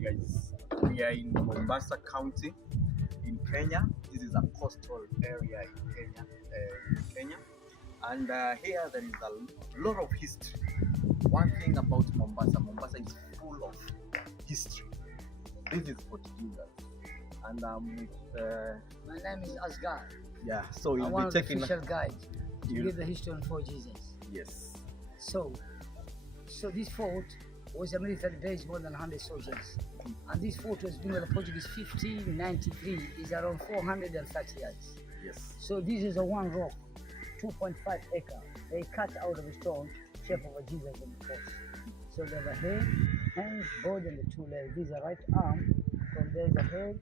guys, we are in Mombasa County in Kenya. This is a coastal area in Kenya, and here there is a lot of history. One thing about Mombasa is full of history. This is Portuguese, and with my name is Asgar. Yeah, so you'll be taking the official guide to give the history for Jesus. Yes. So this fort was a military base, more than 100 soldiers. And this fort was built by the Portuguese 1593, is around 430 years. Yes. So this is a one rock, 2.5 acre. They cut out of the stone, shape of a Jesus on the cross. So there's a head, hands, body, and the two legs. This is a right arm, from there's a head,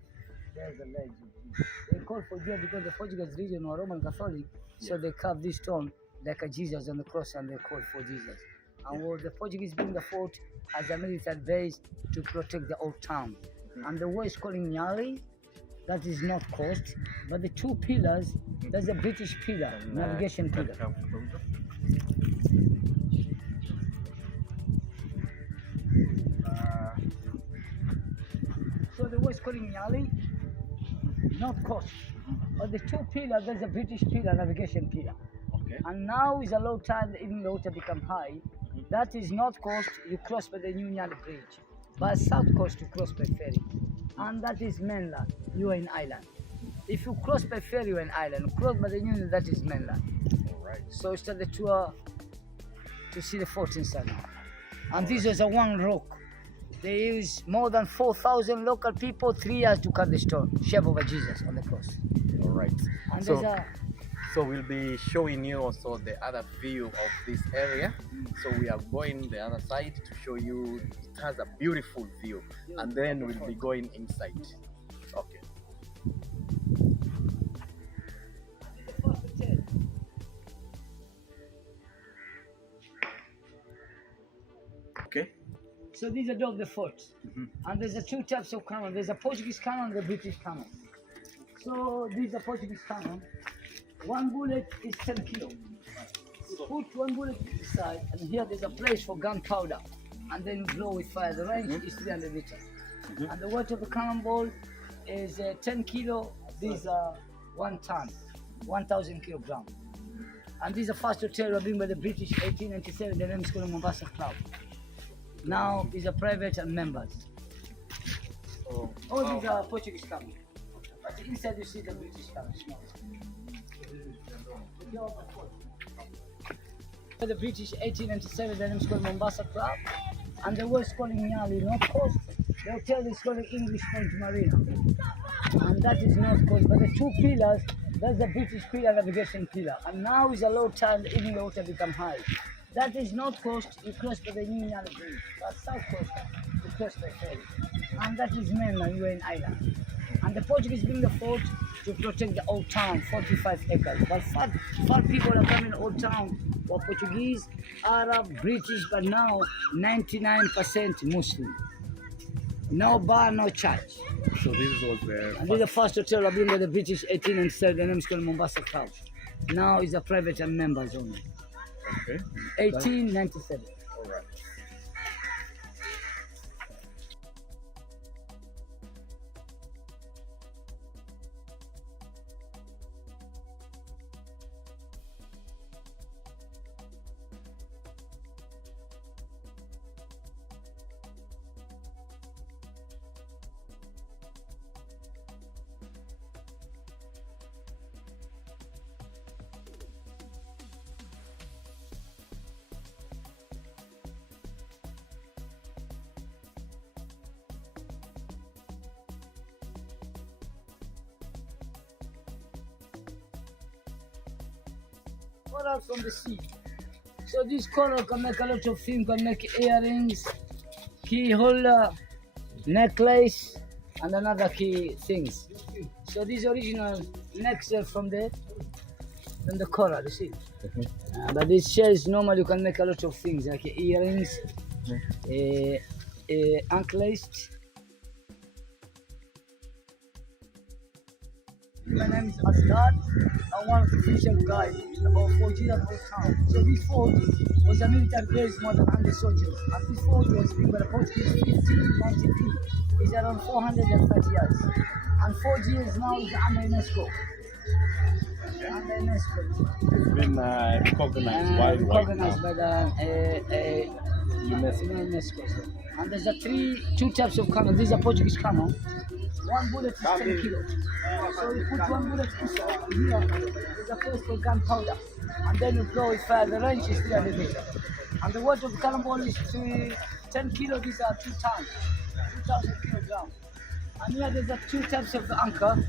there's the legs of Jesus. They call for Jesus because the Portuguese region were Roman Catholic, so they carved this stone like a Jesus on the cross and they called for Jesus. And what the Portuguese built the fort as a military base to protect the old town. And the way is calling Nyali, that is not coast, but the two pillars, there's a British pillar, navigation pillar. So the way is calling Nyali, not coast, but the two pillars, there's a British pillar, navigation pillar. Okay. And now is a low tide, even the water become high. That is north coast, you cross by the New Nyali Bridge. But south coast, you cross by ferry. And that is mainland, you are in island. If you cross by ferry, you are in island. Cross by the New, that is mainland. All right. So start the tour to see the fort inside now. And this was a one rock. They use more than 4,000 local people, 3 years to cut the stone, shape of a Jesus on the cross. All right. And So we'll be showing you also the other view of this area. So we are going the other side to show you it has a beautiful view, and then we'll be going inside. Okay. Okay. So these are the door of the fort. And there's two types of cannon. There's a Portuguese cannon and a British cannon. So these are Portuguese cannon. One bullet is 10 kilo. You put one bullet inside, and here there's a place for gunpowder, and then you blow with fire. The range is 300 meters. And the weight of the cannonball is 10 kilo. These are 1 ton, 1,000 kilograms. And these are first hotel built by the British 1897. The name is called Mombasa Club. Now is a private and members. All these are Portuguese cannon. But inside you see the British cannon. The British 1897, the name is called Mombasa Club, and the west calling Nyali, North Coast. The hotel is called English Point Marina, and that is North Coast. But the two pillars, that's the British pillar, navigation pillar, and now is a low tide, even the water become high. That is North Coast, you cross by the New Nyali Bridge. But South Coast, you cross by ferry, and that is mainland, you are in island. And the Portuguese built the fort to protect the old town, 45 acres. But far people are coming to old town were Portuguese, Arab, British, but now 99% Muslim. No bar, no church. So this was the. And this is the first hotel built by the British 1897. The name is called Mombasa Club. Now it's a private and members only. Okay. 1897. All right. Coral from the sea. So this coral can make a lot of things, can make earrings, key holder, necklace, and another key things. So these original necks are from the coral, you see. But these shells normally you can make a lot of things like earrings, anklets. My name is Asgard. I'm one of the official guides about forges and old town. So this fort was a military base more than 100 soldiers. And this fort was built by the Portuguese 1593. It's around 430 years. And 4 years now is under UNESCO. Under UNESCO. It's been recognized Recognized by the UNESCO. UNESCO. And there's two types of cannon. This is a Portuguese cannon. One bullet is 10 kilos. So you put one bullet inside, and here there's a place for gunpowder. And then you blow it fire. The range is 300 meters. And the weight of the cannonball is 10 kilos. These are 2 tons, 2,000 kilograms. And here there's two types of anchor.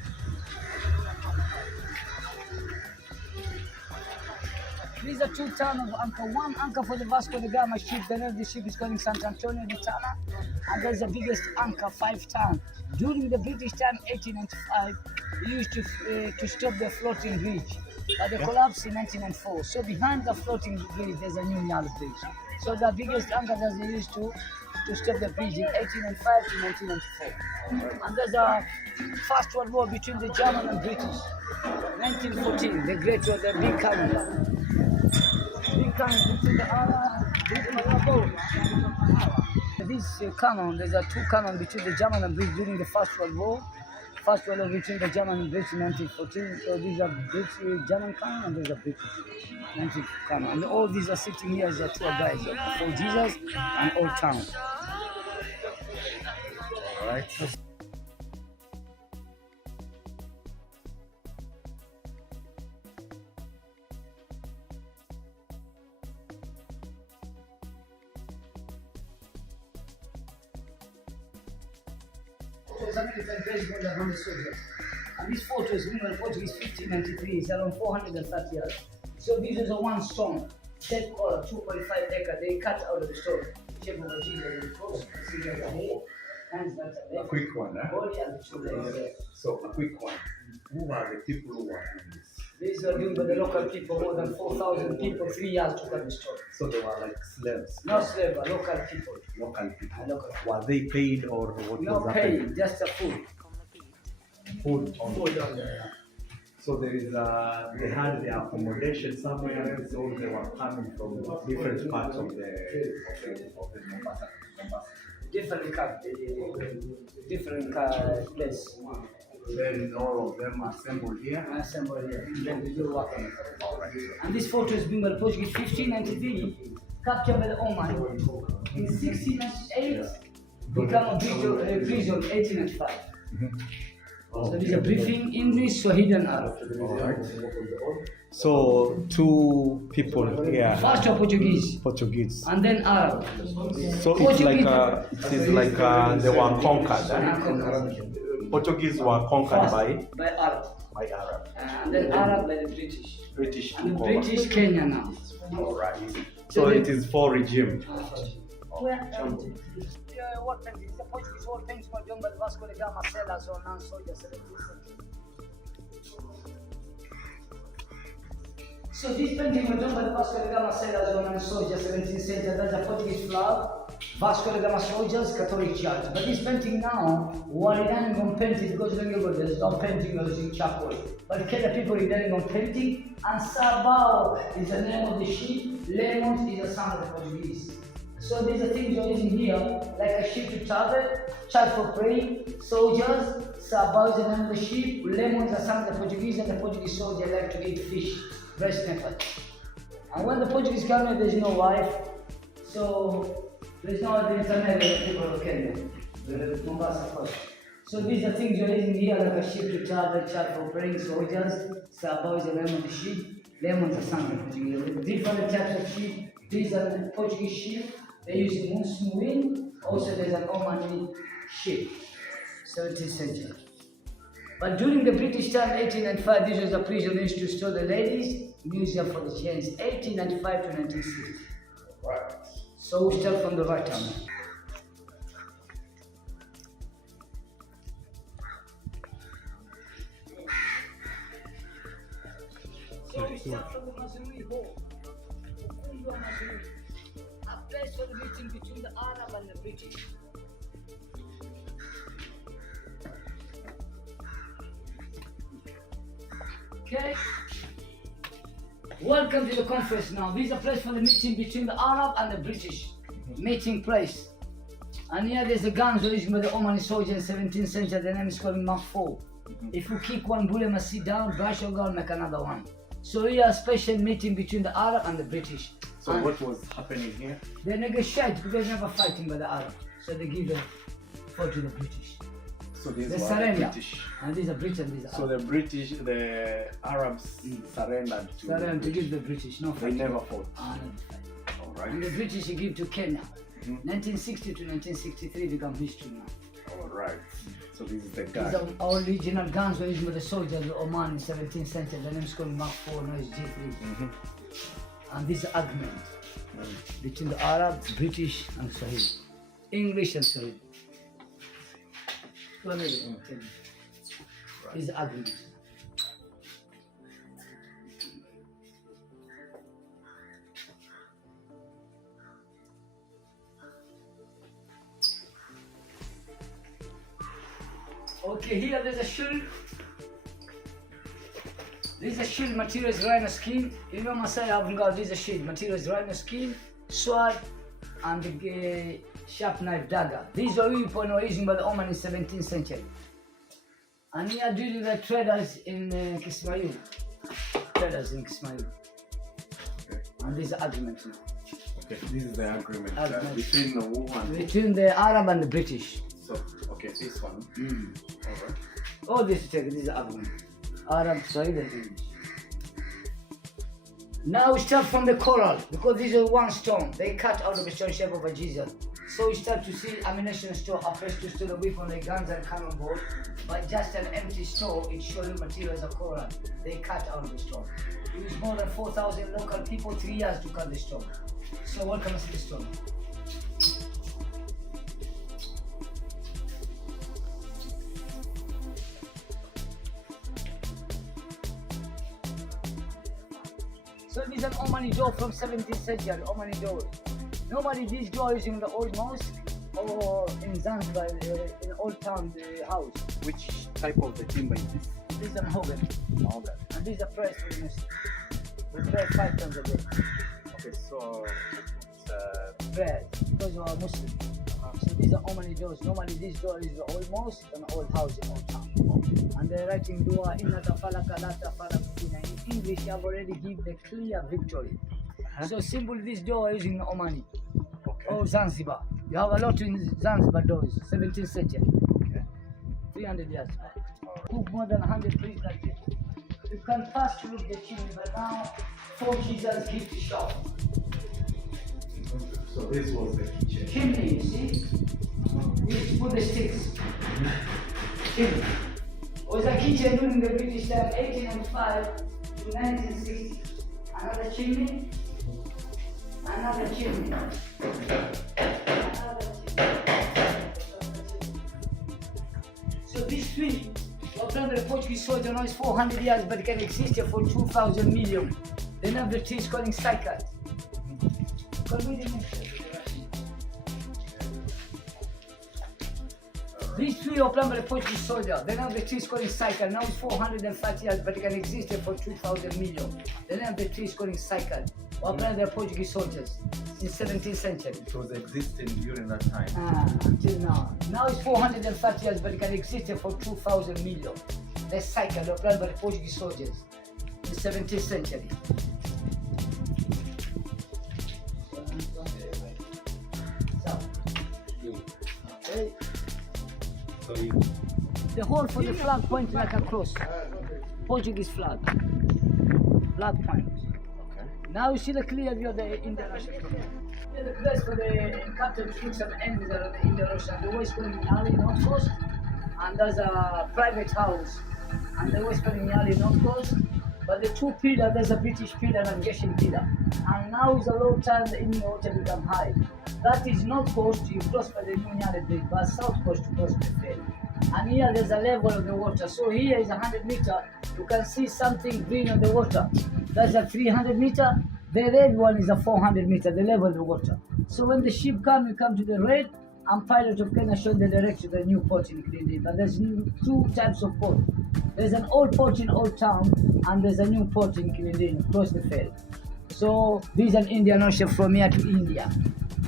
These are 2 tons of anchor. One anchor for the Vasco da Gama ship. The name of the ship is called Sant Antonio de Tana. And there's the biggest anchor, 5 tons. During the British time, 1895, they used to stop the floating bridge. But they collapsed in 1994. So behind the floating bridge, there's a new narrow bridge. So the biggest anchor that they used to stop the bridge in 1895 to 1994. And there's a First World War between the German and British. 1914, the Great War, the big cannon. Big cannon between the This cannon, there's a 2 cannon between the German and British during the First World War. First World War between the German and British in 1914. So these are British German cannon and there's a British 19 cannon. And all these are sitting here as a tour guides for Jesus and Old Town. All right. And this photo is when Portuguese 1593, it's around 430 years. So this is a 1 stone, dead color, 2.5 acre. They cut out of the stone. Shape of a Jesus, the cross, the head, hands like a A quick one, huh? body and the 2 legs. So a quick one. Who are the people who are doing this? These were done by the local people, more than 4,000 people, 3 years to cut the stone. So they were like slaves. Not slave, but local people. Local people. Local. Were they paid or what No was pay, happening? just a food. Food only. Food on there. So there is they had their accommodation somewhere else, or they were coming from different parts of the Mombasa. Different place. Then all of them assembled here. Assembled here. Then we do work on it. And this photo is being by the Portuguese 1593, captured by the Oman. In 1698, become a prison 1895. So this is a briefing English, Swahili and Arab. Alright. So 2 people here. First are Portuguese. and then Arab. So it's like they were conquered. Portuguese were conquered by Arab. by Arab. And then Arab by the British. British And took the over. British Kenya now. Alright. So it is 4 regime. What painting? The Portuguese wall painting was done by the Vasco da Gama sailors or non-soldiers. So this painting was done by the Vasco da Gama sailors or non-soldiers, 17th century. That's a Portuguese flag. Vasco da Gama soldiers, Catholic church. But this painting now, while in on painting, because there's no painting using charcoal. But Kenya people are learning on painting, and Sabao is the name of the ship, Lemons is the son of the Portuguese. So these are things you're using here, like a ship to travel, child for prey, soldiers, Sabao is the name of the ship, Lemons are some of the Portuguese, and the Portuguese soldiers like to eat fish, breast snapper. And when the Portuguese come here, there's no wife, so there's no other intermediate people of Kenya, the Mombasa coast. So these are things you're using here, like a ship to travel, child for prey, soldiers, Sabao is the name of the ship, Lemons are some of the Portuguese. Different types of ship, these are the Portuguese ship. They're using Muslim. Also, there's an Omani ship, 17th century. But during the British time, 1895, this was a prison used to store the ladies, museum for the chains, 1895 to 1960. Right. So we start from the right hand. So we start from the Masonry Hall. A place for the meeting between the Arab and the British. Okay. Welcome to the conference now. This is a place for the meeting between the Arab and the British. Meeting place. And here there's the guns originated by the Omani soldiers in 17th century. The name is called Mark IV. If you kick one bullet must sit down, brush your gun, make another one. So here a special meeting between the Arab and the British. So and what was happening here? they negotiate because they're never fighting by the Arab. So they give the fort to the British. So these They were the surrender. British. And these are British and these are So Arab. the Arabs surrendered to Surrender to give the British, no They fighting. never fought. Never fight. All And right. the British they give to Kenya. Mhm. 1960 to 1963 become history now. All right. So this is the These guy. are original guns were used by the soldiers of Oman in 17th century. The name is called Mark IV, now it's G3. Mhm. And this is argument between the Arab, British and Swahili. English and Swahili. Go ahead. This is argument. Okay, here there's a shield. This is a shield material is rhino skin. You know Masai haven't got this is a shield material is rhino skin, sword, and the sharp knife dagger. These are weapons were used by the Oman in 17th century. And here during the traders in Kismayu. Traders in Kismayu. Okay. And this is argument now. Okay. This is the agreement Agreement. between the war and Between the Arab and the British. so okay, this one. All right. All this this is argument. Arab, Swahili and English. Now we start from the coral because this is one stone. They cut out of the stone shape of a Jesus. So we start to see ammunition store, a place to store the weapon like guns and cannonball, but just an empty store. It shows you materials of coral. They cut out of the stone. It was more than 4,000 local people, 3 years to cut the stone. So welcome to the stone. So this is an Omani door from 17th century, Omani door. Normally this door is in the old mosque or in Zanzibar, in old town house. Which type of the timber is this? This is an mahogany. Okay. And this is a price for the mosque. We pray 5 times a day. Okay. So Prayer, because we are Muslim. So these are Omani doors. Normally this door is the old mosque and old house in old town. And they're writing dua, inna tafalaka la tafalaka. In English, you have already given the clear victory. So simply this door is in Omani okay. or Zanzibar. You have a lot in Zanzibar doors, 17th century, Okay. 300 years back. Cook more than 100 trees like this. You can pass through the chimney, but now 4 Jesus gift shop. So this was the kitchen. Chimney, you see? We used to put the sticks. Chimney. It was a kitchen during the British time, 1805 to 1960. Another chimney. Another chimney. Another chimney. So this tree, was done by the Portuguese soldier, now it's 400 years, but it can exist here for 2,000 million. The name of the tree is called cycad. These three are planted by the Portuguese soldier. The name of the tree is called cycad. Now it's 450 years, but it can exist here for 2,000 million. The name of the tree is called cycad. Or planted by the Portuguese soldiers in 17th century. It was existing during that time. Until now. Now it's 430 years, but it can exist here for 2,000 million. The cycad were planted by the Portuguese soldiers in 17th century. Okay. So you The hole for the flag points like a cross. Portuguese flag. Flag point. okay. Now you see the clear view of the Indian Ocean. Here's the place for the captain troops and enemies of the Indian Ocean. The West Calling Nyali North Coast. And there's a private house. And the West Calling Nyali North Coast. But the two pillars, there's a British pillar and a Navigation pillar. And now is a low tide, the Indian water become high. That is North Coast, you cross by the New Nyali Bridge, but South Coast you cross by the ferry. And here there's a level of the water. So here is 100 meter. You can see something green on the water. That's a 300 meter. The red one is a 400 meter, the level of the water. So when the ship come, you come to the red, I'm pilot of Kenya, showing the direction the new port in Kilindini. But there's two types of port. There's an old port in Old Town, and there's a new port in Kilindini, across the ferry. So these are Indian Ocean from here to India.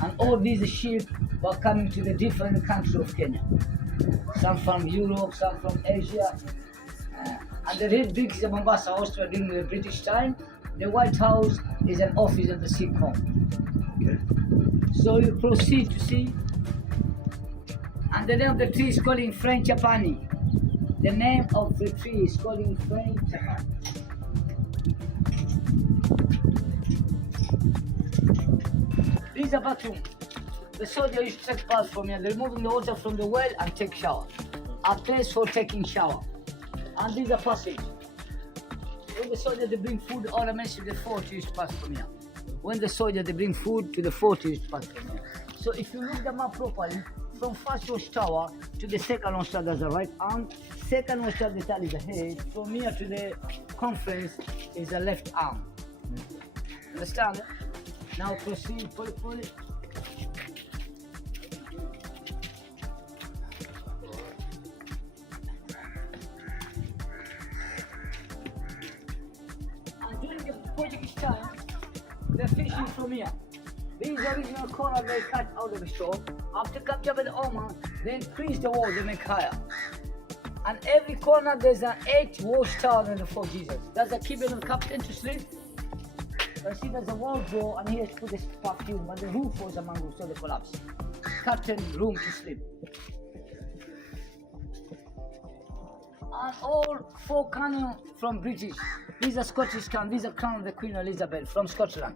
And all these ships were coming to the different countries of Kenya. Some from Europe, some from Asia. And the red bricks is a Mombasa house during the British time. The White House is an office of the SEACOM. Okay. So you proceed to see. And the name of the tree is called in French Japani. The name of the tree is called in French Japani. This is a bathroom. The soldier used to take bath from here. They're removing the water from the well and take shower. A place for taking shower. And this is a passage. When the soldier they bring food, ornaments to the fort used to pass from here. When the soldier they bring food to the fort used to pass from here. So if you look the map properly, from first watchtower to the second watchtower, there's the right arm. Second watchtower, the tail is the head. From here to the conference is the left arm. Understand? Now proceed, pull it. And during the Portuguese time, they're fishing from here. These original corner they cut out of the shore. After capture by the Oman, they increase the wall, they make higher. And every corner there's an 8 watchtower in the Fort Jesus. That's a keeping the captain to sleep. You see there's a wardrobe and he has put this perfume, but the roof was a mango, so they collapse. Captain room to sleep. And all 4 cannon from British. These are Scottish cannon, these are crown of the Queen Elizabeth from Scotland.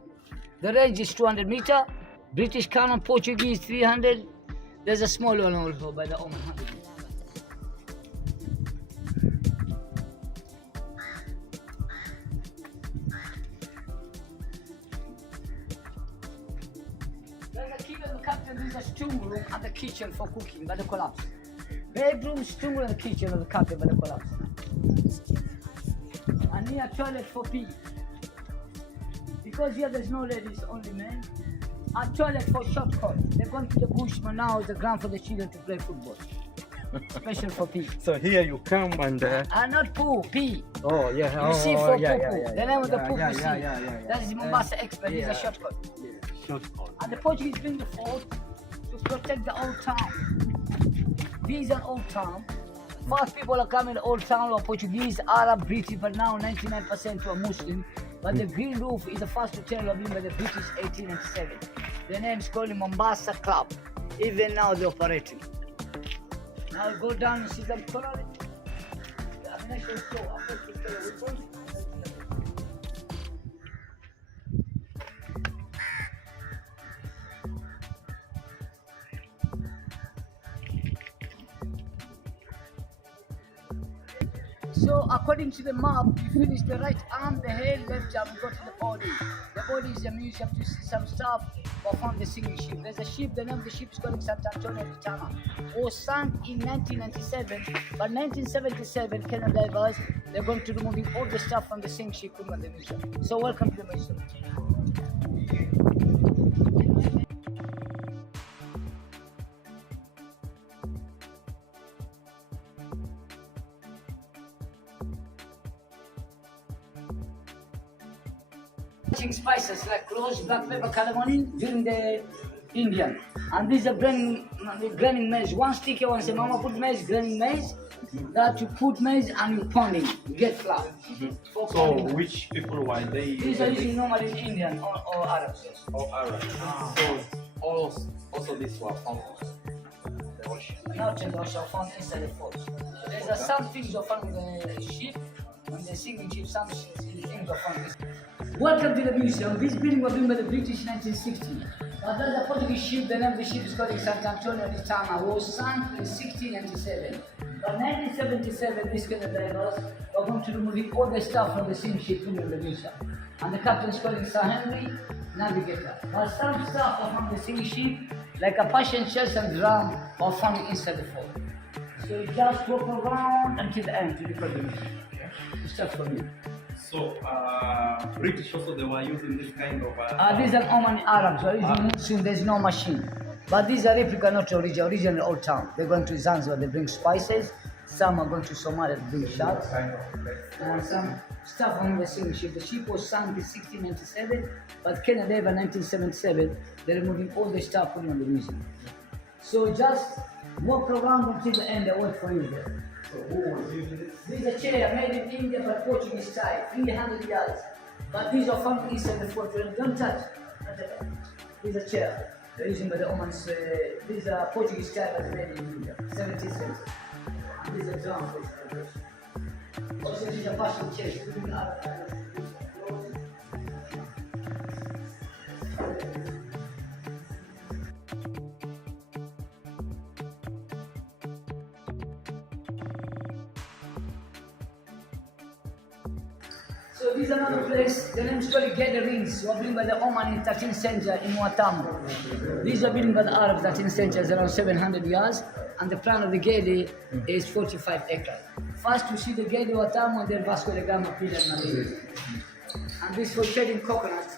The range is 200 meters. British cannon, Portuguese 300. There's a small one also by the Oman 100. There's a kitchen, captain, there's a steam room and the kitchen for cooking by the collapse. Bedroom, steam room and the kitchen of the captain by the collapse. And here toilet for pee. Because here there's no ladies, only men. A toilet for shortcut. They're going to the bushman now, is the ground for the children to play football. Special for pee. So here you come and Not poo, pee. oh yeah, You see for poo. The name of the poo yeah, you see. That is Mombasa expert, yeah. is a shortcut. shortcut. And the Portuguese built the fort to protect the old town. These are old town. First people are coming to old town were Portuguese, Arab, British, but now 99% were Muslim. But the green roof is the first hotel of by the British 1897. The name is called Mombasa Club. Even now they're operating. Now go down and see them color. So according to the map, you finish the right arm, the head, left arm, you go to the body. The body is a museum to see some stuff or found the sinking ship. There's a ship, the name of the ship is called Santa Antonio de Tama. Was sunk in 1997, but 1977 Kenya divers, they're going to removing all the stuff from the sinking ship from the museum. So welcome to the museum. Spices like cloves, black pepper, cardamom during the Indian. And these are graining maize. One sticky one say mama put maize, graining maize. That you put maize and you pounding, you get flour. So which people were they? These are using normally in Indian or Arabs. Or Arab. So also these were found in the ocean. Not in the ocean, found inside the fort. There's some things you found in the ship, when they're singing ship, some things are found. Welcome to the museum. This building was built by the British in 1960. But there's a Portuguese ship, the name of the ship is called Santa Antonio de Tama, was sunk in 1697. But 1977, this kind of divers were going to remove all the stuff from the same ship in the museum. And the captain is called Sir Henry, navigator. But some stuff are from the same ship, like a passion chest and drum, are found inside the fort. So you just walk around until the end to the museum. You start from here. So British also they were using this kind of. These are Oman Arabs. So using Muslim, there's no machine. But these are replica, not original old town. They're going to Zanzibar, they bring spices. Some are going to Somalia to bring sharks. And some stuff on the sinking ship. The ship was sunk in 1697, but Kenya Day in 1977, they're removing all the stuff, putting on the museum. So just walk around until the end, I wait for you there. So who was using this? This is a chair made in India by Portuguese style, 300 yards. But these are found inside the fort. Don't touch. This is a chair. They're using by the Omans. These are Portuguese style, but made in India, 17th century. And these are drum for celebration. Also, these are fashion chairs. So this is another place, the name is called Gatherings, were built by the Oman in 13th century in Watamu. These are built by the Arabs 13th century, around 700 years, and the plan of the Gedi is 45 acres. First we see the Gedi Watamu and then Vasco da Gama Pillar and Madrid. And this for shedding coconut.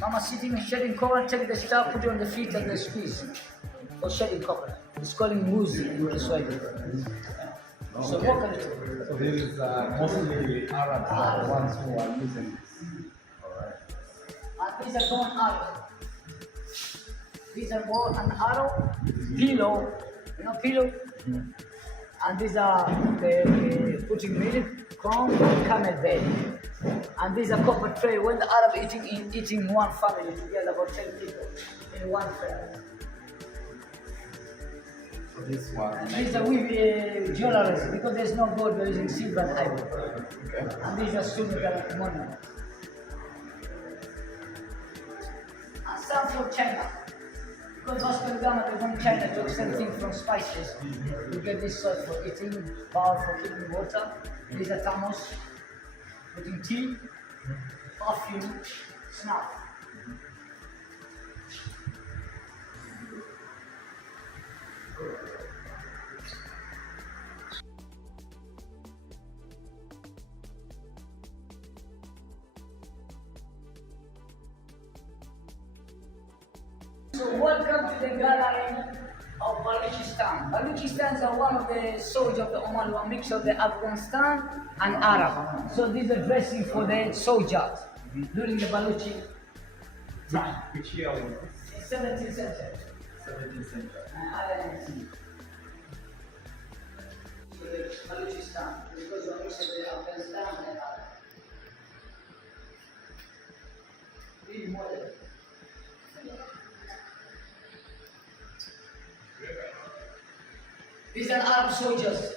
Mama sitting and shedding coconut, take the stuff, put it on the feet and then squeeze. For shedding coconut. It's called muzi in the Swahili. So walk on it. So this is mostly Arabs are the ones who are using this. Alright. And these are bone arrow. These are bone and arrow, pillow, you know pillow? And these are the putting milk, corn, and camel bed. And these are copper tray. When the Arab eating one family together, about 10 people in one tray. So this one. These are with jewelry because there's no gold, we're using silver and ivory. Okay. And these are Sunni money. And some from China. Because Vasco da Gama, they from China took something from spices. You get this salt for eating, bowl for keeping water. These are thermos, putting tea, perfume, snuff. So welcome to the gathering of Balochistan. Balochistans are one of the soldiers of the Oman, a mix of the Afghanistan and Arab. So these are dressing for the soldiers during the Balochi time. Which year was this? 17th century. 17th century. So the Balochistan, because of mix of the Afghanistan and Arab. Really modern. These are Arab soldiers,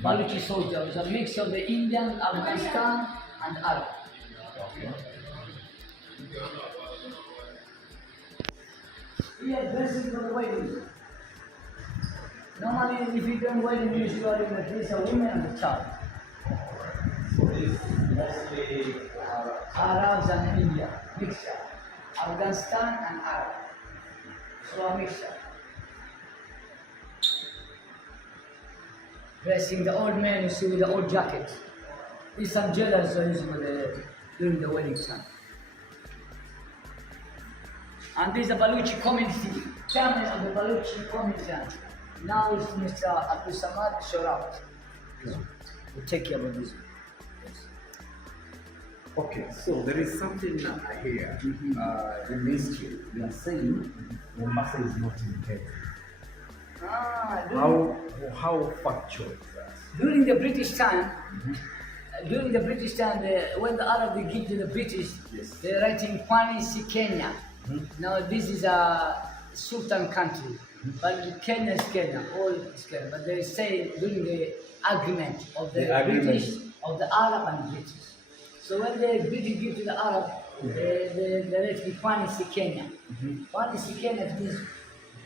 Balochi soldiers, a mix of the Indian, Afghanistan, and Arab. We are dressing for the wedding. Normally, if you don't wedding, usually these are women and the child. So this mostly Arabs and India, mixture. Afghanistan and Arab. So a mixture. Dressing the old men, you see, with the old jacket. These some jewelers are using during the wedding time. And this is a Baluchi community, chairman of the Baluchi community. Now is Mr. Abdul Samad Shorat. We'll take care of this. Yes. Okay, so there is something here. The ministry, they are saying Mombasa is not in Kenya. How factual is that? During the British time, when the Arab they give to the British, Yes. they're writing Pwani si Kenya. Now this is a Sultan country, but Kenya is Kenya, all is Kenya. But they say during the agreement of the British, of the Arab and British. So when the British give to the Arab, they write Pwani si Kenya. Pwani si Kenya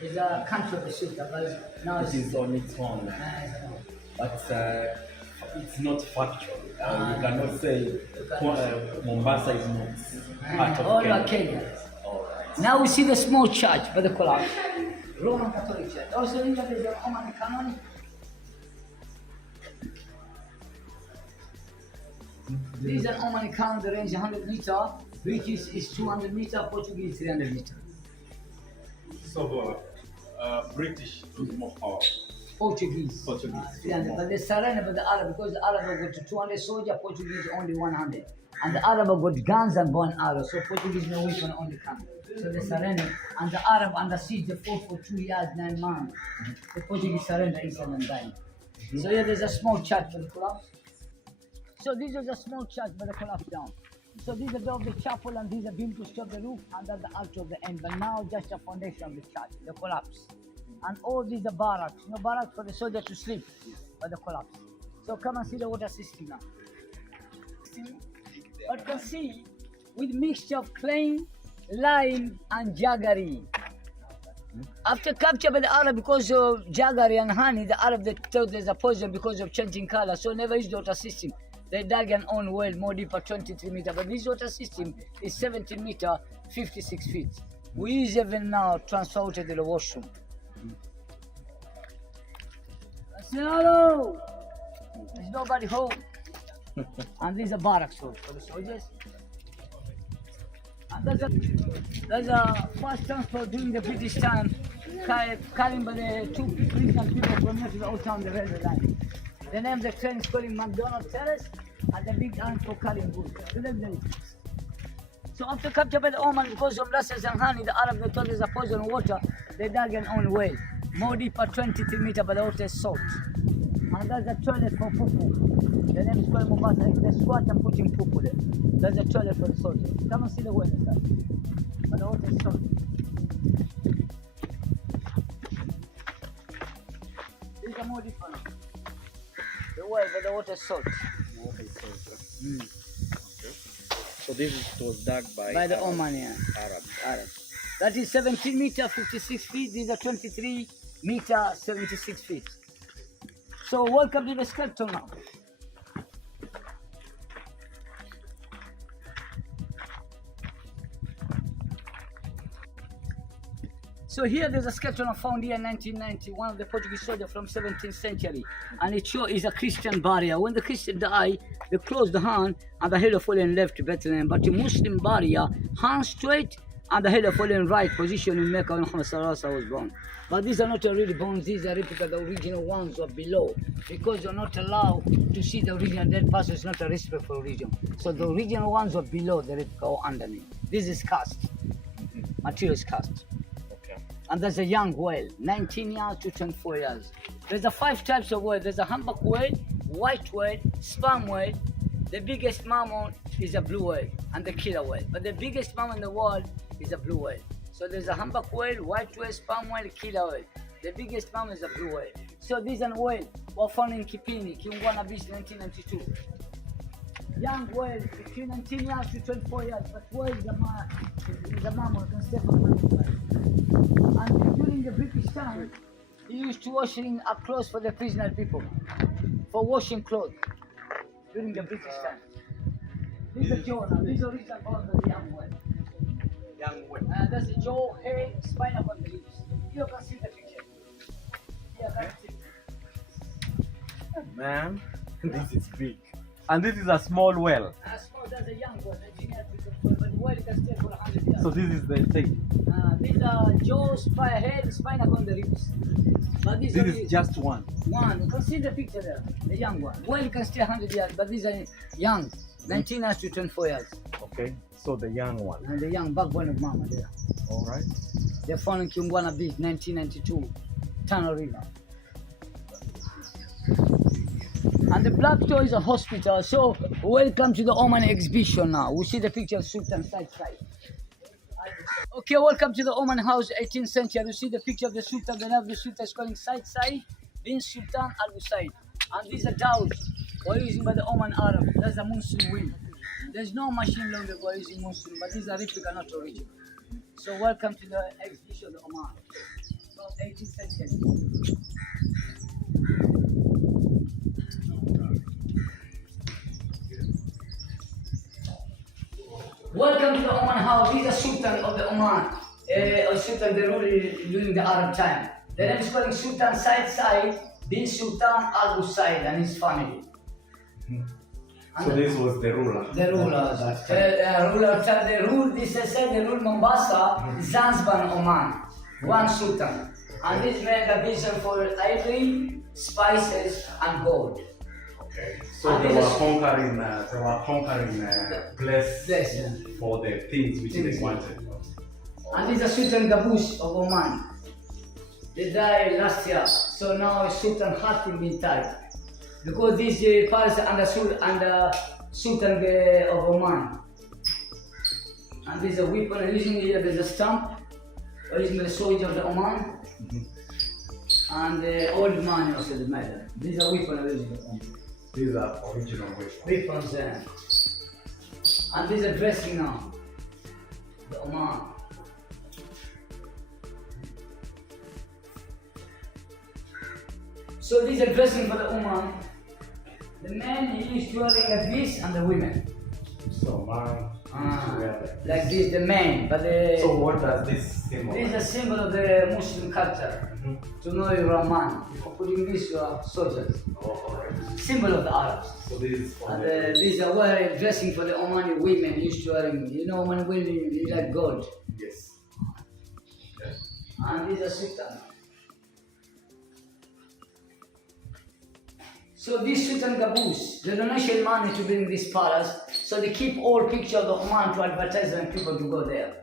is a country of the Sultan, but now It is on its own, but it's not factual. You cannot say Mombasa is not part of all Kenya. are Kenya. All right. Now we see the small church by the collapse. Roman Catholic Church. Also in India there's an Oman canon. This is an Oman canon, the range 100 meter. British is 200 meter, Portuguese 300 meter. mix of British with more powerful. Portuguese. Yeah, but they surrender by the Arab because the Arab got 200 soldiers, Portuguese only 100. And the Arab got guns and bow and arrows, so Portuguese no weapon only come. So they surrender. And the Arab under siege, they fought for 2 years, 9 months. The Portuguese surrender inside and dying. So here there's a small church for the collapse. So this is a small church by the collapse down. So these are the chapel and these are beam to stop the roof and that's the altar of the end. But now just a foundation of the church, the collapse. And all these are barracks, barracks for the soldier to sleep by the collapse. So come and see the water system now. But you can see with mixture of clay, lime and jaggery. After capture by the Arab because of jaggery and honey, the Arab they thought there's a poison because of changing color, so never use the water system. They dug an own well more deeper 23 meters, but this water system is 17 meters, 56 feet. We use even now transfer to the washroom. I say hello. There's nobody home. And these are barracks for the soldiers. And there's a first transport during the British time, carrying by the two Christian people from here to the old town, the railway line. The name of the train is called McDonald Terrace, and the big arm for carrying goods. So after capture by the Oman, because of molasses and honey, the Arab they thought there's a poison water, they dug an own well. More deeper 23 meters, but the water is salt. And there's a toilet for poo-poo. The name is called Mombasa. If they squat and put in poo-poo there. There's a toilet for the soldiers. Come and see the well inside. But the water is salt. These are more different. The well, but the water is salt. Okay. So this was dug by the Oman, yeah. Arab. That is 17 meters, 56 feet. These are 23 meters, 76 feet. So welcome to the skeleton now. So here there's a skeleton found here in 1990, one of the Portuguese soldiers from 17th century. And it shows a Christian barrier. When the Christian die, they close the hand and the head of fallen left to Bethlehem. But the Muslim barrier, hand straight and the head of fallen right position in Mecca when Muhammad was born. But these are not really bones, these are replica, the original ones are below. Because you're not allowed to see the original dead person, it's not a respect for religion. So the original ones are below the replica or underneath. This is cast, material is cast. And there's a young whale, 19 years to 24 years. There's a 5 types of whale. There's a humpback whale, white whale, sperm whale. The biggest mammal is a blue whale and the killer whale. But the biggest mammal in the world is a blue whale. So there's a humpback whale, white whale, sperm whale, killer whale. The biggest mammal is a blue whale. So these are whale were found in Kipini, Kiungwana Beach, 1992. Young whale between 19 years to 24 years, but whale is a mammal, can stay for the And during the British time, he used to washing up clothes for the prisoner people, for washing clothes during the British time. This is a jaw now, these are original bones of the young whale. That's the jaw, head, spine up on the lips. You can see the picture. Yeah, that's it. Man, this is big. And this is a small well. That's a young one, but the whale can stay for 100 years. So this is the thing. These are jaw, head, spine up on the ribs. But this is just one. One. You can see the picture there, the young one. Whale can stay 100 years, but these are young, 19 years to 24 years. Okay, so the young one. And the young backbone of mama there. All right. They're found in Kiungwana Beach, 1992, Tano River. And the Black Door is a hospital, so welcome to the Oman exhibition now. We see the picture of Sultan side. Okay, welcome to the Oman house, 18th century. You see the picture of the Sultan, the name of the Sultan is calling side, bin Sultan Al Usaid. And these are dowels we're using by the Oman Arab. That's a Muslim wheel. There's no machine longer we're using Muslim, but these are replica, not original. So welcome to the exhibition of the Oman from 18th century. Welcome to the Oman house. He's a Sultan of the Oman, Sultan the rule during the Arab time. The name is called Sultan Said bin Sultan Al Usaid and his family. So this was the ruler. The ruler. The rule. This is said they rule Mombasa, Zanzibar, and Oman. one sultan. And this made a vision for ivory, spices, and gold. Okay. So And they this were is- conquering place Yes, yeah. for the things which they wanted. And this is Sultan Qaboos of Oman. They died last year, so now Sultan Hatim bin Taib. Because this palace under Sultan of Oman. And there's a weapon, originally here there's a stamp, originally soldier of the Oman. And the old man also the medal. These are weapons originally. These are original weapons. Weapons, and these are dressing now. The Oman. So these are dressing for the Oman. The men he used to wearing like this, and the women. So man, Like this, the men, but the. So what does this symbol? This is a symbol of the Muslim culture. To know you're a man. If you're putting this, you are soldiers. Oh, alright. Symbol of the Arabs. So this is for And these are wearing dressing for the Omani women used to wearing. You know, Omani women they like gold. yes. Okay. And these are sultan. So this Sultan Qaboos, the donation money to bring this palace, so they keep all pictures of Oman to advertise and people to go there.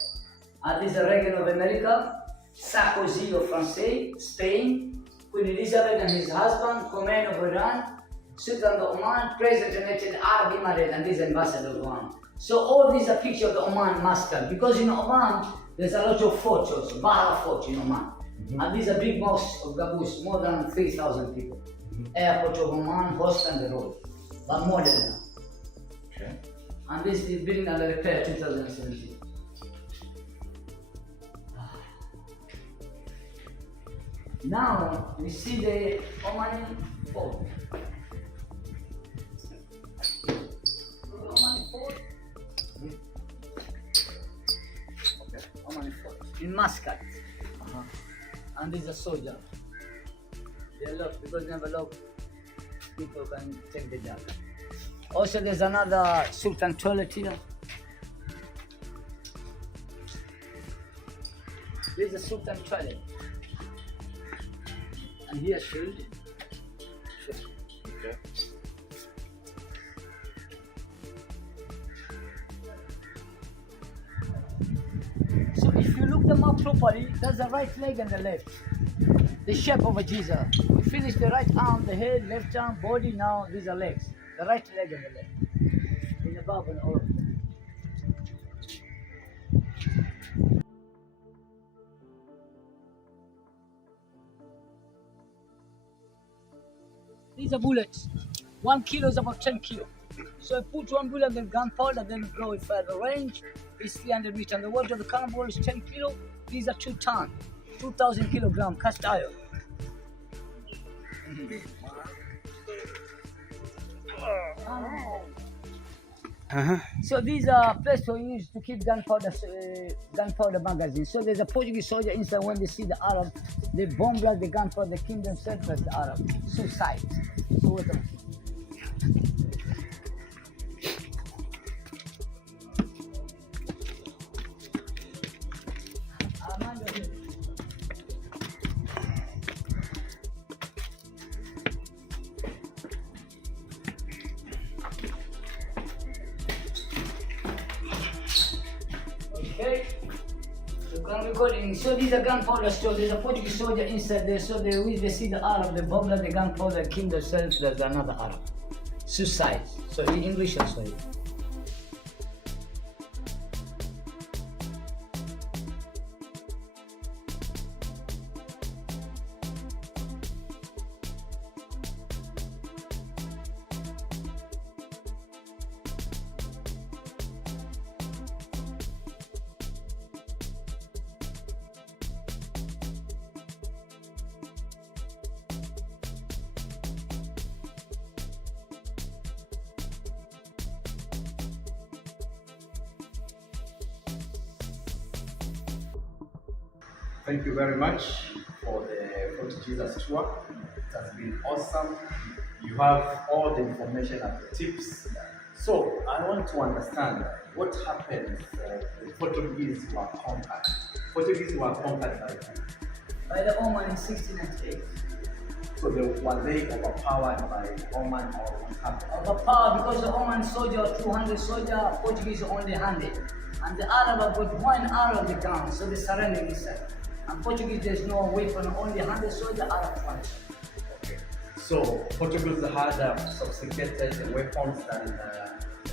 And this is Reagan of America, Sarkozy of France, Spain, Queen Elizabeth and his husband, Khomeini of Iran, Sultan of Oman, President-elected Arab Emirate, and this ambassador of Oman. So all these are pictures of the Oman mascot, because in Oman, there's a lot of forts also, Bara Fort in Oman. And these are big mosques of Qaboos, more than 3,000 people. Airport of Oman, host and the road, but more than that. Okay. And this is building under repair 2017. Now we see the Omani fort. Omani fort. Okay. Omani fort in Muscat. And this is a soldier. They love because they have a lot of people can take the job. Also, there's another Sultan toilet here. There's a Sultan toilet. And here shield. Okay. So if you look them up properly, there's the right leg and the left. The shape of a Jesus. We finish the right arm, the head, left arm, body. Now these are legs. The right leg and the left. In the above and all. These are bullets. 1 kilo is about 10 kilo. So I put one bullet in gunpowder, then blow it further range. It's 300 meters. And the weight of the cannonball is 10 kilo. These are 2 tons, 2,000 kilogram cast iron. So these are places we use to keep gunpowder magazines. So there's a Portuguese soldier inside. When they see the Arab, they bomb like the gunpowder. They kill themselves as the Arab. Suicide. So what the Okay. So I'm recording. So these are gunpowder stores. There's a Portuguese soldier inside there. So they see the Arab, they bomb like the gunpowder, kill themselves. There's another Arab. Suicide. So in English also. Thank you very much for the Fort Jesus tour. It has been awesome. You have all the information and the tips. So I want to understand what happened. The Portuguese were conquered. Portuguese were conquered By the Oman in 1698. so were they overpowered by Oman or what happened? Overpowered because the Oman soldier, 200 soldier, Portuguese only 100. And the Arab have got one Arab they come, so they surrender inside. And Portuguese there's no weapon, only 100 soldier, Arab 20. Okay. So Portuguese had sophisticated weapons than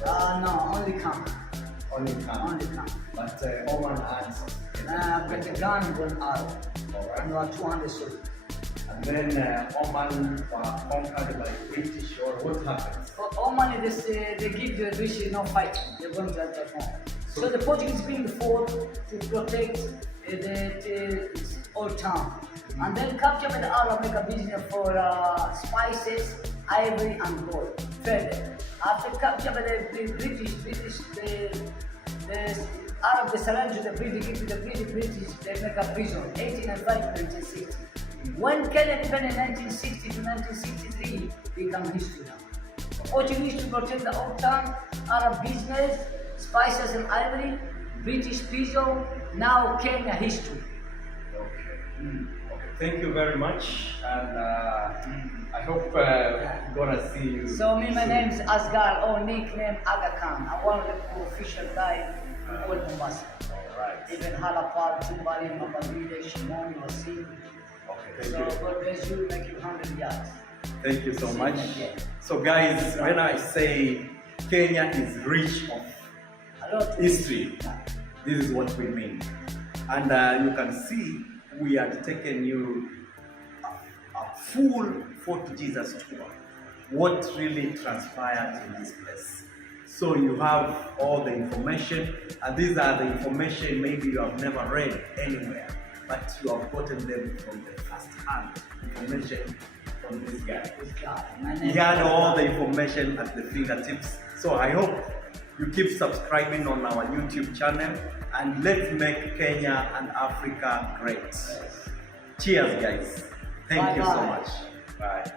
No, only camp. only camp. Only camp. But Oman had sophisticated. But the gun one Arab. Alright. And there are 200 soldiers. And then Oman were conquered by British or what happened? For Oman, they give the British no fight. They're going to attack home. So the Portuguese build the fort to protect the old town. And then capture the Arab, make a business for spices, ivory and gold. Trade. After capture the British, the Arab, they surrender to the British, give to the British, they make a prison, 1805 to 1960. When Kenya independent in 1960 to 1963, become history now. Portuguese to protect the old town, Arab business, spices and ivory, British prison, now Kenya history. Okay. Okay. Thank you very much, and I hope we're gonna see you. So my soon. name is Asgar, or nickname Aga Khan. I'm one of the official guys in old Mombasa. Alright. Even Halapal, Tubali, Mababile, Shimon, Wasim. Okay. So Thank you. God bless you, make you 100 yards. Thank you so See much. you again. So guys, when I say Kenya is rich of A lot. history, this is what we mean. And you can see we had taken you a full Fort Jesus tour. What really transpired in this place. So you have all the information, and these are the information maybe you have never read anywhere, but you have gotten them from the first hand information from this guy. This guy. My name He is had all Asgar. the information at the fingertips. So I hope you keep subscribing on our YouTube channel, and let's make Kenya and Africa great. Cheers, guys. Thank you so Bye-bye. much. Bye.